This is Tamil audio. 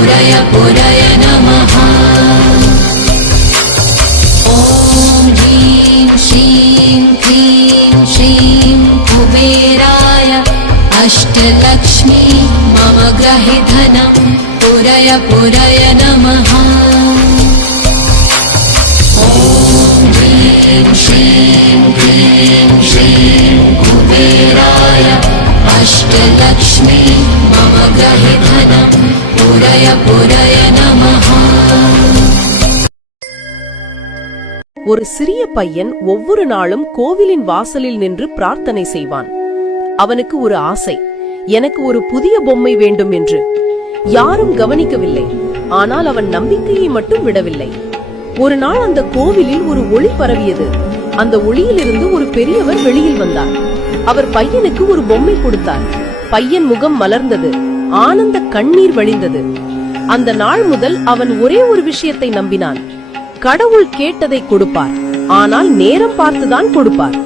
पुरय पुरय नमः। ॐ ह्रीं श्रीं क्लीं श्रीं कुबेराय अष्टलक्ष्मी मम गृहे धनं पुरय पुरय नमः। ॐ ह्रीं श्रीं क्लीं श्रीं कुबेराय अष्टलक्ष्मी मम गृहे धनं पुरय पुरय नमः। ஒரு சிறிய பையன் ஒவ்வொரு நாளும் கோவிலின் வாசலில் நின்று பிரார்த்தனை செய்வான். அவனுக்கு ஒரு ஆசை, எனக்கு ஒரு புதிய பொம்மை வேண்டும் என்று. யாரும் கவனிக்கவில்லை. ஆனால் அவன் நம்பிக்கையை மட்டும் விடவில்லை. ஒரு நாள் அந்த கோவிலில் ஒரு ஒளி பரவியது. அந்த ஒளியிலிருந்து ஒரு பெரியவர் வெளியில் வந்தார். அவர் பையனுக்கு ஒரு பொம்மை கொடுத்தார். பையன் முகம் மலர்ந்தது, ஆனந்த கண்ணீர் வழிந்தது. அந்த நாள் முதல் அவன் ஒரே ஒரு விஷயத்தை நம்பினான், கடவுள் கேட்டதை கொடுப்பார், ஆனால் நேரம் பார்த்துதான் கொடுப்பார்.